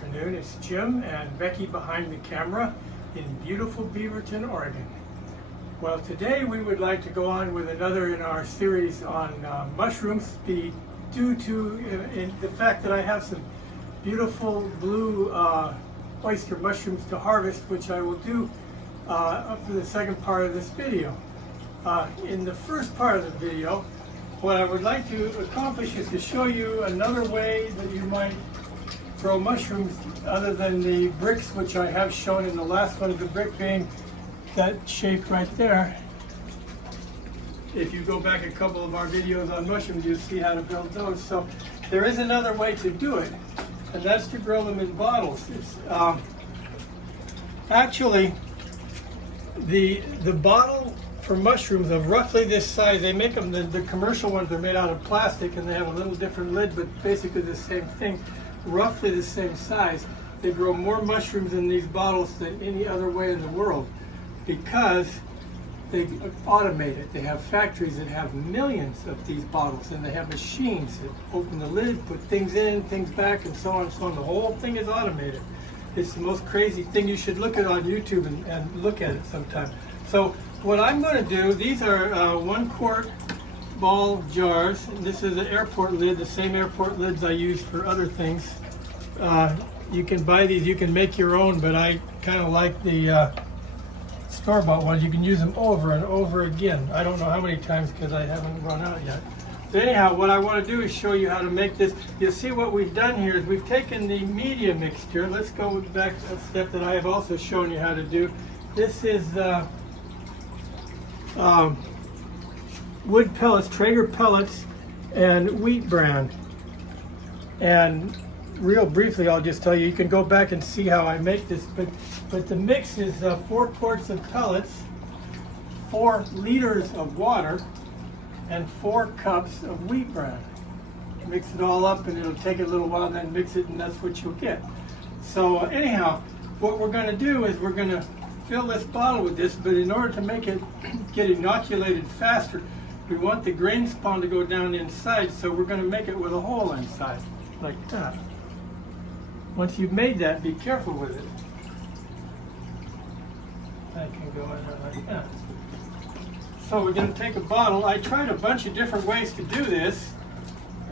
afternoon. It's Jim and Becky behind the camera in beautiful Beaverton, Oregon. Well, today we would like to go on with another in our series on mushrooms, due to the fact that I have some beautiful blue oyster mushrooms to harvest, which I will do up to the second part of this video. In the first part of the video, what I would like to accomplish is to show you another way that you might grow mushrooms other than the bricks, which I have shown in the last one, of the brick being that shape right there. If you go back a couple of our videos on mushrooms, you'll see how to build those. So there is another way to do it, and that's to grow them in bottles. It's, actually, the bottle for mushrooms of roughly this size, they make them, the commercial ones, they're made out of plastic and they have a little different lid, but basically the same thing, roughly the same size. They grow more mushrooms in these bottles than any other way in the world because they automate it. They have factories that have millions of these bottles, and they have machines that open the lid, put things in, things back, and so on and so on. The whole thing is automated. It's the most crazy thing. You should look at it on YouTube and look at it sometime. So what I'm going to do, these are 1 quart ball jars. This is an airport lid, the same airport lids I use for other things. You can buy these, you can make your own, but I kind of like the store-bought ones. You can use them over and over again. I don't know how many times because I haven't run out yet. But anyhow, what I want to do is show you how to make this. You'll see what we've done here is we've taken the media mixture. Let's go back to a step that I have also shown you how to do. This is wood pellets, Traeger pellets, and wheat bran. And real briefly, I'll just tell you, you can go back and see how I make this, but the mix is 4 quarts of pellets, 4 liters of water, and 4 cups of wheat bran. Mix it all up, and it'll take a little while, and then mix it, and that's what you'll get. So anyhow, what we're going to do is we're going to fill this bottle with this, but in order to make it get inoculated faster, we want the grain spawn to go down inside, so we're going to make it with a hole inside, like that. Once you've made that, be careful with it. I can go in there like that. So we're going to take a bottle. I tried a bunch of different ways to do this,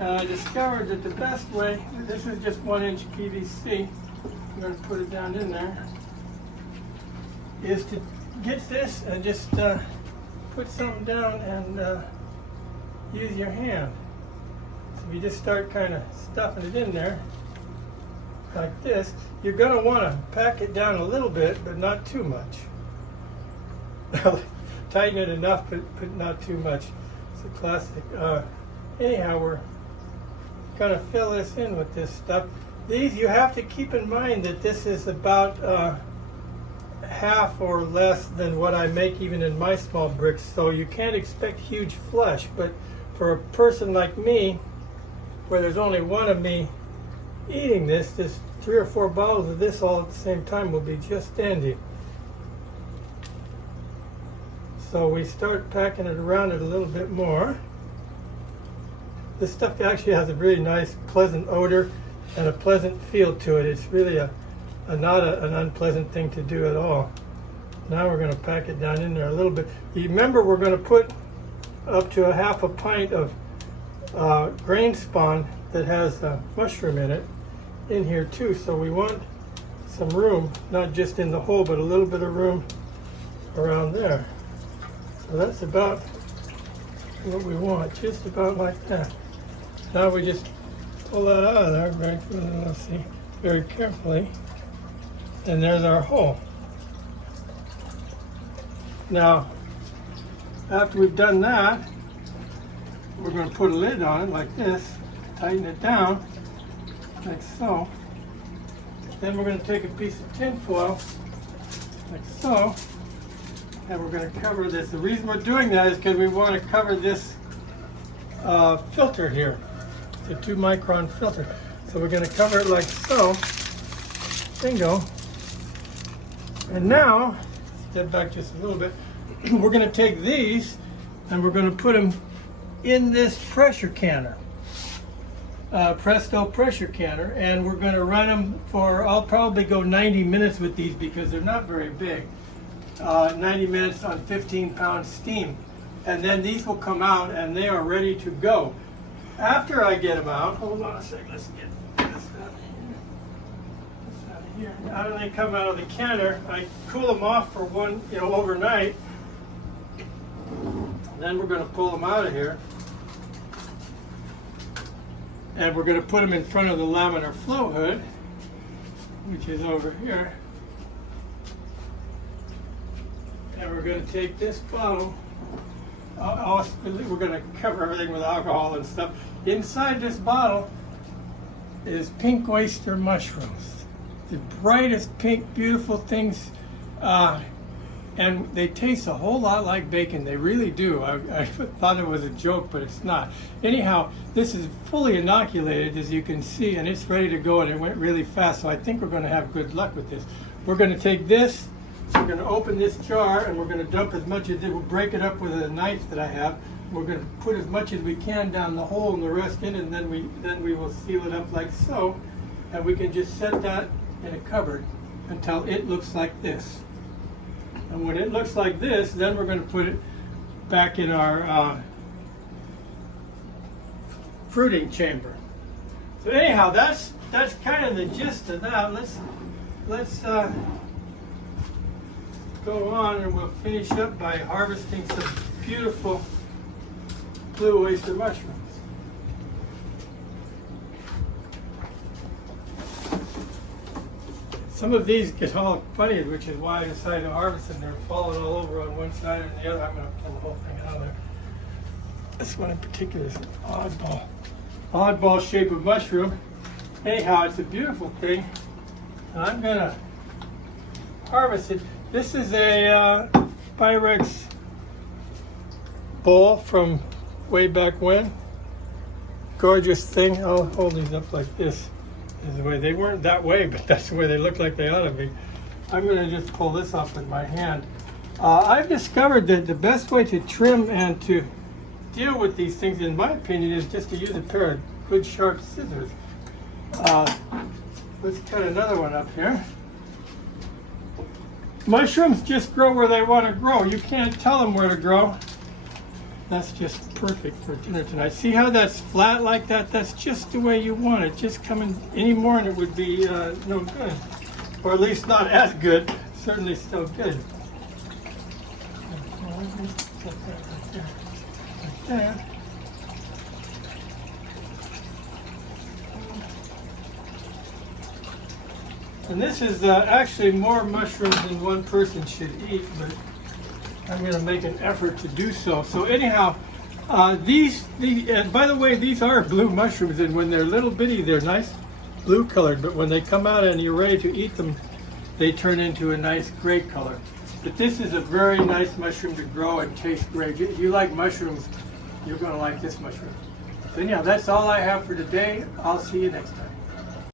and I discovered that the best way, this is just 1-inch PVC, I'm going to put it down in there, is to get this and just put something down and use your hand. So if you just start kind of stuffing it in there, like this, you're going to want to pack it down a little bit, but not too much. Tighten it enough, but not too much. It's a classic. Anyhow, we're going to fill this in with this stuff. These, you have to keep in mind that this is about half or less than what I make even in my small bricks, so you can't expect huge flesh. But for a person like me, where there's only one of me eating this, 3 or 4 bottles of this all at the same time will be just dandy. So we start packing it around it a little bit more. This stuff actually has a really nice, pleasant odor and a pleasant feel to it. It's really not an unpleasant thing to do at all. Now we're going to pack it down in there a little bit. Remember, we're going to put up to a half a pint of grain spawn that has mushroom in it in here too. So we want some room, not just in the hole, but a little bit of room around there. So that's about what we want, just about like that. Now we just pull that out of there very carefully. And there's our hole. Now, after we've done that, we're going to put a lid on it like this, tighten it down, like so. Then we're going to take a piece of tin foil, like so, and we're going to cover this. The reason we're doing that is because we want to cover this filter here. It's a 2-micron filter. So we're going to cover it like so. Bingo. And now, step back just a little bit, we're going to take these and we're going to put them in this pressure canner. Presto pressure canner, and we're going to run them for, I'll probably go 90 minutes with these because they're not very big. 90 minutes on 15-pound steam. And then these will come out and they are ready to go. After I get them out, hold on a second, let's get this out of here. After they come out of the canner, I cool them off for overnight. Then we're going to pull them out of here. And we're going to put them in front of the laminar flow hood, which is over here. And we're going to take this bottle. We're going to cover everything with alcohol and stuff. Inside this bottle is pink oyster mushrooms. The brightest pink, beautiful things. And they taste a whole lot like bacon. They really do. I thought it was a joke, but it's not. Anyhow, this is fully inoculated, as you can see, and it's ready to go, and it went really fast. So I think we're going to have good luck with this. We're going to take this. We're going to open this jar and we're going to dump as much as it. We'll break it up with a knife that I have. We're going to put as much as we can down the hole and the rest in, and then we will seal it up like so, and we can just set that in a cupboard until it looks like this. And when it looks like this, then we're going to put it back in our fruiting chamber. So anyhow, that's kind of the gist of that. Let's go on, and we'll finish up by harvesting some beautiful blue oyster mushrooms. Some of these get all funny, which is why I decided to harvest them. They're falling all over on one side and the other. I'm going to pull the whole thing out of there. This one in particular is an oddball shape of mushroom. Anyhow, it's a beautiful thing, and I'm going to harvest it. This is a Pyrex bowl from way back when. Gorgeous thing. I'll hold these up like this. Is the way they weren't that way, but that's the way they look like they ought to be. I'm going to just pull this off with my hand. I've discovered that the best way to trim and to deal with these things, in my opinion, is just to use a pair of good sharp scissors. Let's cut another one up here. Mushrooms just grow where they want to grow. You can't tell them where to grow. That's just perfect for dinner tonight. See how that's flat like that? That's just the way you want it. Just coming any more and it would be no good. Or at least not as good. Certainly still good. Like that. And this is actually more mushrooms than one person should eat, but I'm going to make an effort to do so. So anyhow, these by the way, these are blue mushrooms, and when they're little bitty, they're nice blue colored, but when they come out and you're ready to eat them, they turn into a nice gray color. But this is a very nice mushroom to grow and taste great. If you like mushrooms, you're going to like this mushroom. So anyhow, that's all I have for today. I'll see you next time.